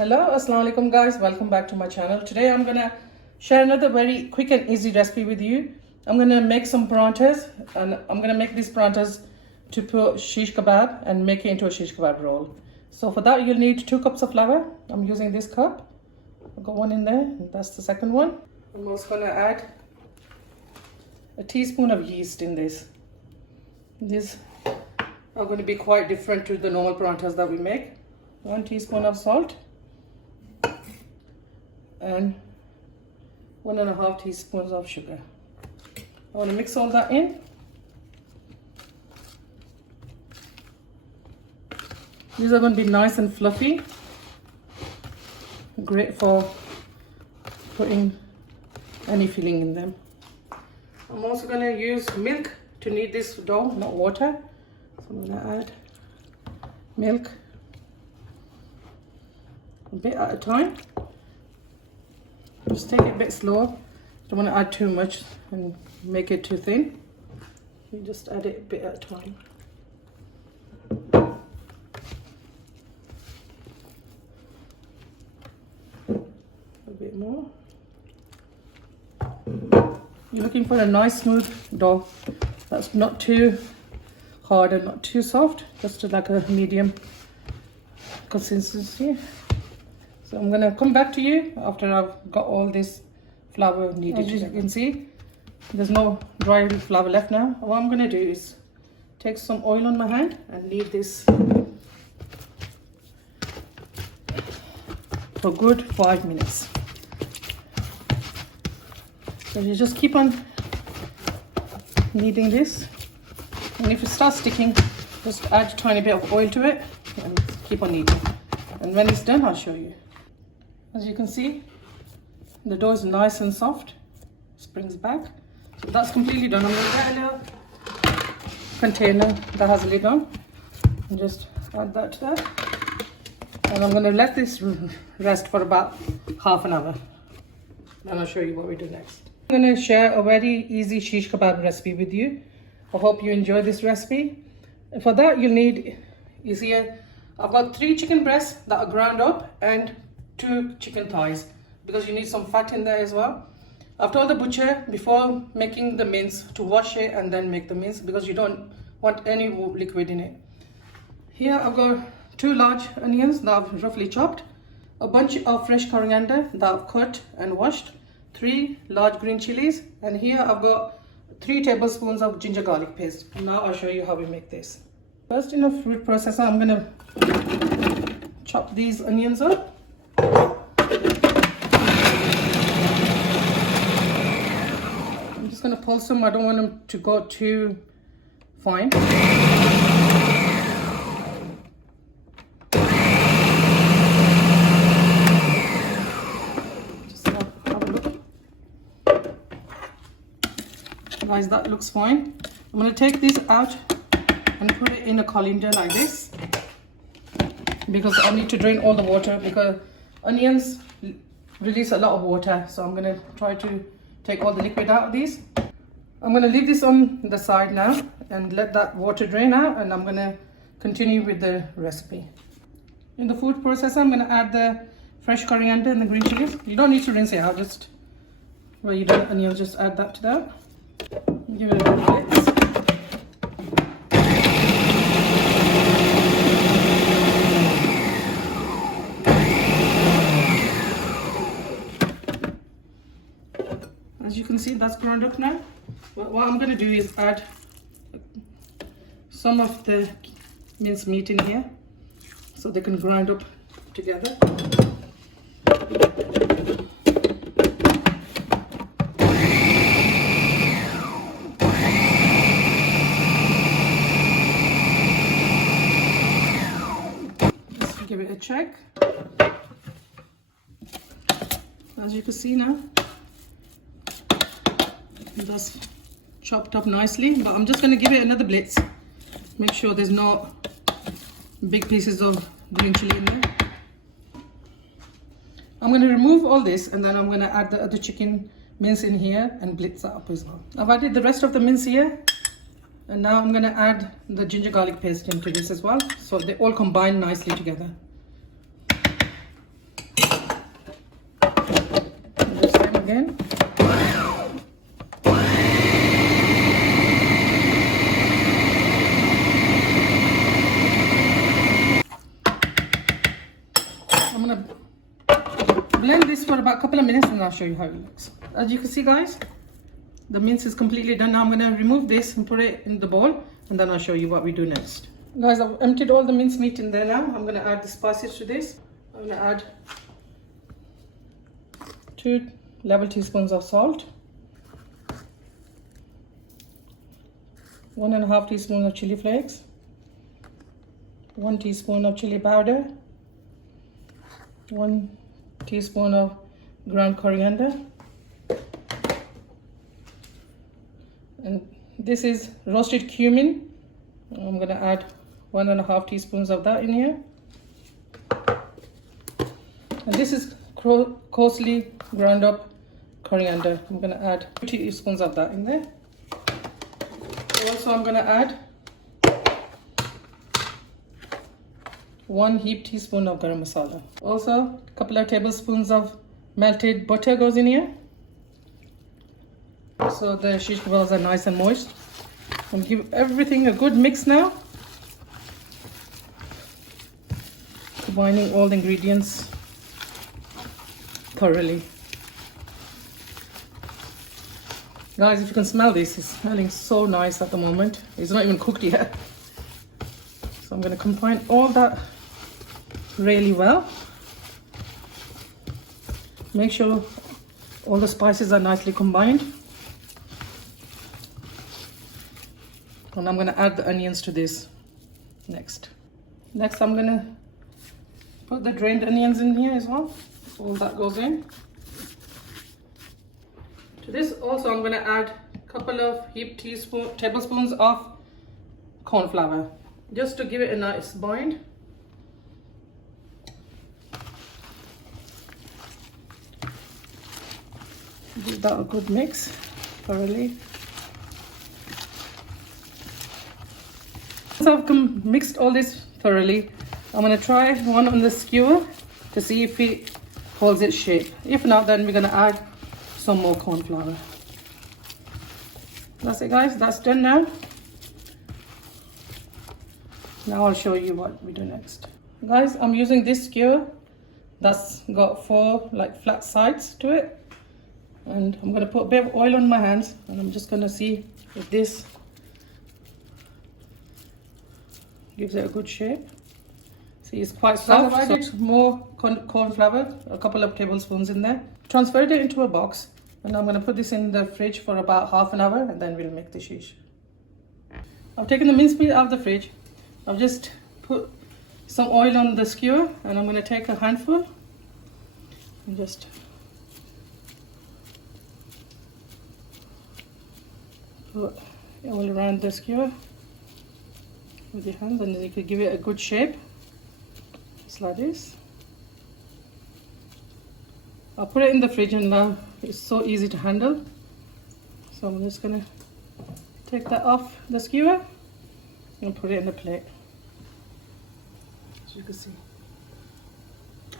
Hello, assalamu alaikum guys, welcome back to my channel. Today I'm gonna share another very quick and easy recipe with you. I'm gonna make some paranthas, and I'm gonna make these paranthas to put shish kebab and make it into a shish kebab roll. So for that you'll need 2 cups of flour. I'm using this cup. I've got one in there, and that's the second one. I'm also gonna add a teaspoon of yeast in this. These are going to be quite different to the normal paranthas that we make. 1 teaspoon of salt and 1.5 teaspoons of sugar. I want to mix all that in. These are going to be nice and fluffy, great for putting any filling in them. I'm also going to use milk to knead this dough, not water. So I'm going to add milk a bit at a time. Just take it a bit slow. Don't want to add too much and make it too thin. You just add it a bit at a time. A bit more. You're looking for a nice smooth dough that's not too hard and not too soft, just like a medium consistency. So I'm gonna come back to you after I've got all this flour kneaded. As you can see, there's no dry flour left now. What I'm gonna do is take some oil on my hand and knead this for a good 5 minutes. So you just keep on kneading this, and if it starts sticking, just add a tiny bit of oil to it and keep on kneading. And when it's done, I'll show you. As you can see, the dough is nice and soft, springs back. So that's completely done. I'm going to get a little container that has a lid on and just add that to that. And I'm going to let this rest for about half an hour. And I'll show you what we do next. I'm going to share a very easy shish kebab recipe with you. I hope you enjoy this recipe. And for that you'll need is here, I've got 3 chicken breasts that are ground up and 2 chicken thighs, because you need some fat in there as well. I've told the butcher before making the mince to wash it and then make the mince, because you don't want any liquid in it. Here I've got 2 large onions that I've roughly chopped, a bunch of fresh coriander that I've cut and washed, 3 large green chilies, and here I've got 3 tablespoons of ginger garlic paste. And now I'll show you how we make this. First, in a food processor, I'm going to chop these onions up. I'm just going to pulse them. I don't want them to go too fine. Just have a look. Guys, that looks fine. I'm going to take this out and put it in a colander like this, because I need to drain all the water, because onions release a lot of water. So I'm going to try to take all the liquid out of these. I'm going to leave this on the side now and let that water drain out, and I'm going to continue with the recipe. In the food processor, I'm going to add the fresh coriander and the green chilies. You don't need to rinse it out, just where you done onions, just add that to that. Give it a little mix. As you can see, that's ground up now. What I'm going to do is add some of the minced meat in here so they can grind up together. Just give it a check. As you can see now, that's chopped up nicely, but I'm just going to give it another blitz. Make sure there's no big pieces of green chili in there. I'm going to remove all this, and then I'm going to add the other chicken mince in here and blitz that up as well. I've added the rest of the mince here, And now I'm going to add the ginger garlic paste into this as well, so they all combine nicely together. again. I'm gonna blend this for about a couple of minutes and I'll show you how it looks. As you can see, guys, the mince is completely done. Now I'm gonna remove this and put it in the bowl, and then I'll show you what we do next. Guys, I've emptied all the mince meat in there now. I'm gonna add the spices to this. I'm gonna add 2 level teaspoons of salt, 1.5 teaspoons of chili flakes, 1 teaspoon of chili powder, 1 teaspoon of ground coriander, and this is roasted cumin. I'm going to add 1.5 teaspoons of that in here, and this is coarsely ground up coriander. I'm going to add 2 teaspoons of that in there. Also, I'm going to add 1 heaped teaspoon of garam masala. Also, a couple of tablespoons of melted butter goes in here, so the shish kebabs are nice and moist. I'm give everything a good mix now, combining all the ingredients thoroughly. Guys, if you can smell this, it's smelling so nice at the moment. It's not even cooked yet. So I'm going to combine all that really well. Make sure all the spices are nicely combined. And I'm going to add the onions to this next. Next, I'm going to put the drained onions in here as well. So all that goes in. To this also, I'm going to add a couple of heaped tablespoons of corn flour, just to give it a nice bind. Give that a good mix thoroughly. Once I've mixed all this thoroughly, I'm going to try one on the skewer to see if it holds its shape. If not, then we're going to add some more corn flour. That's it, guys. That's done now. Now I'll show you what we do next. Guys, I'm using this skewer that's got 4 like flat sides to it, and I'm going to put a bit of oil on my hands, and I'm just going to see if this gives it a good shape. See, it's quite soft. I've added more corn flour, a couple of tablespoons in there. Transferred it into a box, and I'm going to put this in the fridge for about half an hour, and then we'll make the shish. I've taken the mincemeat out of the fridge. I've just put some oil on the skewer, and I'm going to take a handful and just put all around the skewer with your hands, and then you could give it a good shape, just like this. I'll put it in the fridge, and now it's so easy to handle. So I'm just going to take that off the skewer and put it in the plate. As you can see,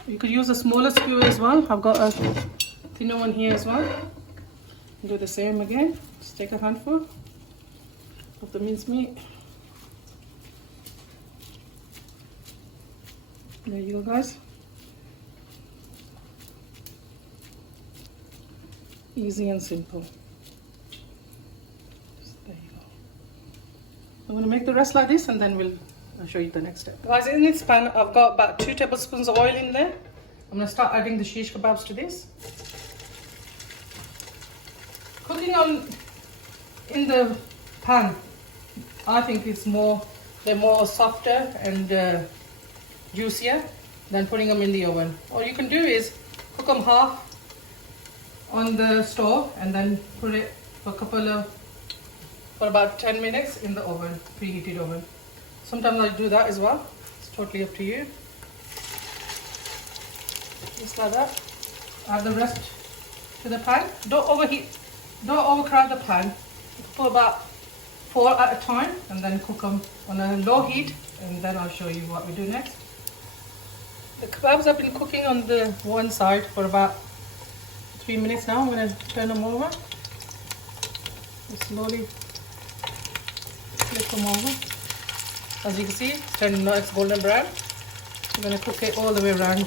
you could use a smaller skewer as well. I've got a thinner one here as well. Do the same again. Just take a handful of the mincemeat. There you go, guys. Easy and simple. Just there you go. I'm going to make the rest like this, and then I'll show you the next step. Guys, in this pan, I've got about 2 tablespoons of oil in there. I'm going to start adding the shish kebabs to this. Cooking in the pan, I think they're more softer and juicier than putting them in the oven. All you can do is cook them half on the stove and then put it for about 10 minutes in the oven, preheated oven. Sometimes I do that as well. It's totally up to you. Just like that. Add the rest to the pan. Don't overcrowd the pan. Put about 4 at a time, and then cook them on a low heat, and then I'll show you what we do next. The kebabs have been cooking on the one side for about 3 minutes now. I'm going to turn them over. Just slowly flip them over. As you can see, it's turning nice golden brown. I'm going to cook it all the way around.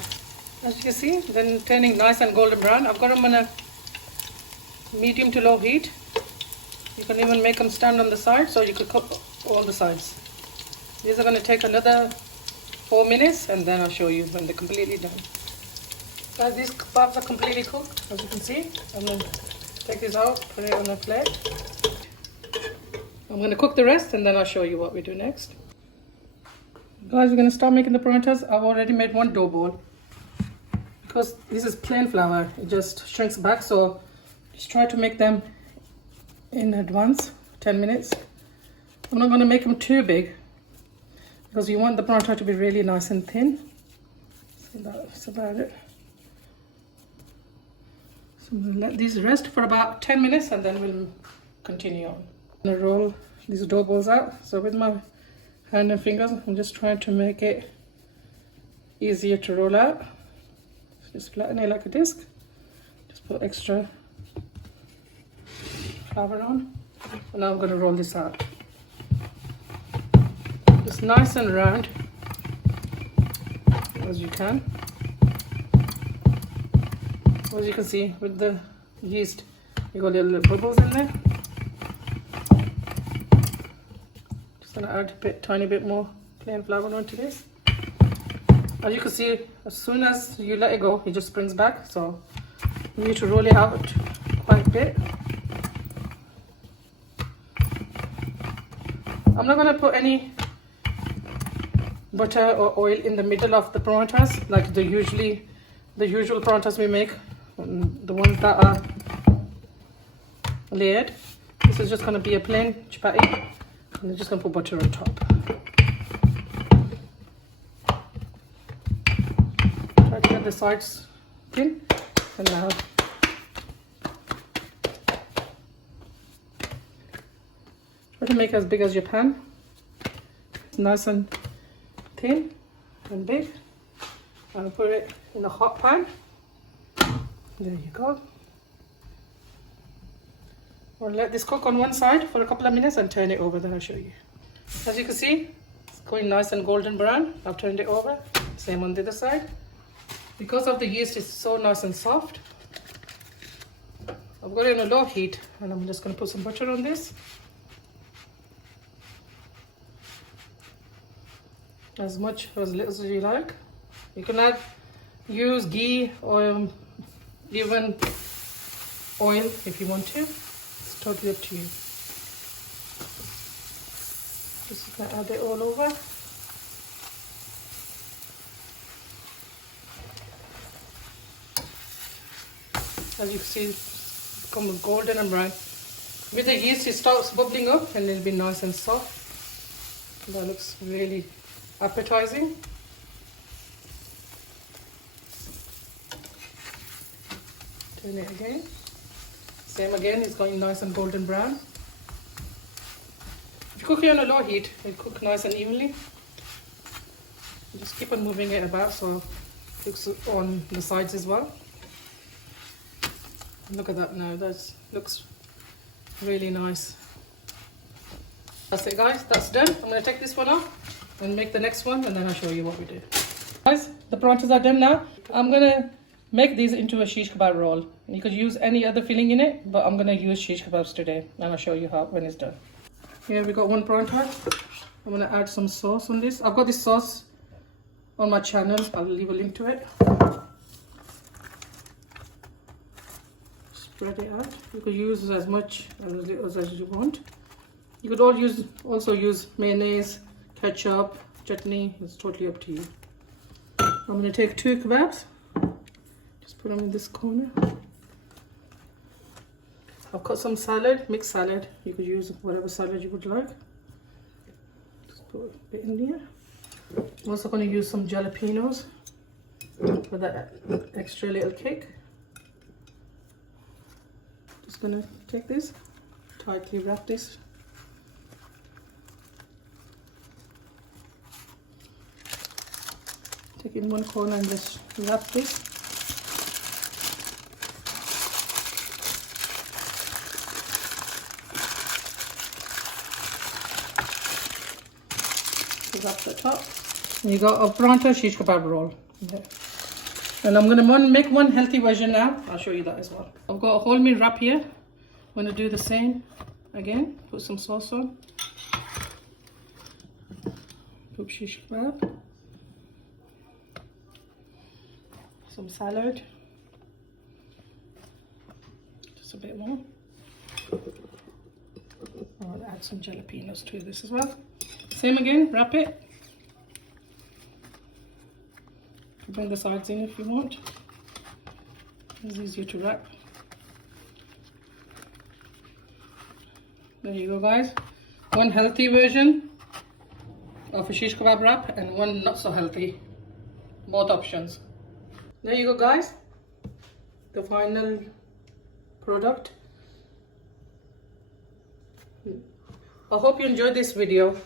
As you can see, then turning nice and golden brown. I've got them on a medium to low heat. You can even make them stand on the side, so you could cook all the sides. These are going to take another 4 minutes, and then I'll show you when they're completely done. Guys, these kebabs are completely cooked, as you can see. I'm going to take this out, put it on a plate. I'm going to cook the rest, and then I'll show you what we do next. Guys, we're going to start making the parathas. I've already made one dough ball. Because this is plain flour, it just shrinks back, so just try to make them in advance, 10 minutes. I'm not going to make them too big, because you want the paratha to be really nice and thin. So that's about it. So I'm going to let these rest for about 10 minutes, and then we'll continue on. I'm going to roll these dough balls out. So with my hand and fingers, I'm just trying to make it easier to roll out. Just flatten it like a disc. Just put extra flour on. And now I'm going to roll this out. Just nice and round as you can. As you can see, with the yeast, you got little bubbles in there. Just going to add a tiny bit more plain flour onto this. As you can see, as soon as you let it go, it just springs back. So you need to roll it out quite a bit. I'm not going to put any butter or oil in the middle of the parathas, like the usual parathas we make, the ones that are layered. This is just going to be a plain chapati, and I'm just going to put butter on top. Try to get the sides thin, and now try to make it as big as your pan. It's nice and thin and big. I'll put it in a hot pan. There you go. We'll let this cook on one side for a couple of minutes and turn it over, then I'll show you. As you can see, it's going nice and golden brown. I've turned it over. Same on the other side. Because of the yeast, it's so nice and soft. I've got it on a low heat, and I'm just going to put some butter on this. As much or as little as you like. You can use ghee or even oil if you want to. It's totally up to you. Just gonna add it all over. As you can see, it's become golden and brown. With the yeast, it starts bubbling up and it'll be nice and soft. That looks really appetizing. Turn it again. Same again, it's going nice and golden brown. If you cook it on a low heat, it'll cook nice and evenly. Just keep on moving it about so it looks on the sides as well. Look at that now, that looks really nice. That's it guys, that's done. I'm going to take this one off and make the next one, and then I'll show you what we do. Guys, the parathas are done now. I'm going to make these into a shish kebab roll. You could use any other filling in it, but I'm going to use shish kebabs today, and I'll show you how when it's done. Here we got one parantha. I'm going to add some sauce on this. I've got this sauce on my channel. I'll leave a link to it. Spread it out. You could use as much as you want. You could also use mayonnaise, ketchup, chutney. It's totally up to you. I'm going to take 2 kebabs. Just put them in this corner. I've got some salad, mixed salad. You could use whatever salad you would like. Just put a bit in here. I'm also going to use some jalapenos for that extra little kick. Just going to take this, tightly wrap this. Take it in one corner and just wrap this. is up the top. And you got a Parantha shish kebab roll. Okay. And I'm gonna make one healthy version now. I'll show you that as well. I've got a wholemeal wrap here. I'm gonna do the same again. Put some sauce on. Put shish kebab. Some salad. Just a bit more. I'll add some jalapenos to this as well. Same again, wrap it. Bring the sides in if you want. It's easier to wrap. There you go, guys. One healthy version of a shish kebab wrap and one not so healthy. Both options. There you go, guys. The final product. I hope you enjoyed this video.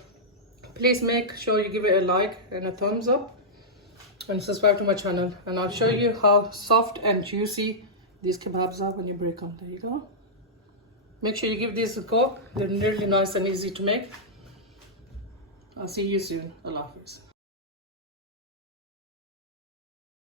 Please make sure you give it a like and a thumbs up and subscribe to my channel, and I'll show you how soft and juicy these kebabs are when you break them. There you go. Make sure you give these a go. They're really nice and easy to make. I'll see you soon. Allah Hafiz.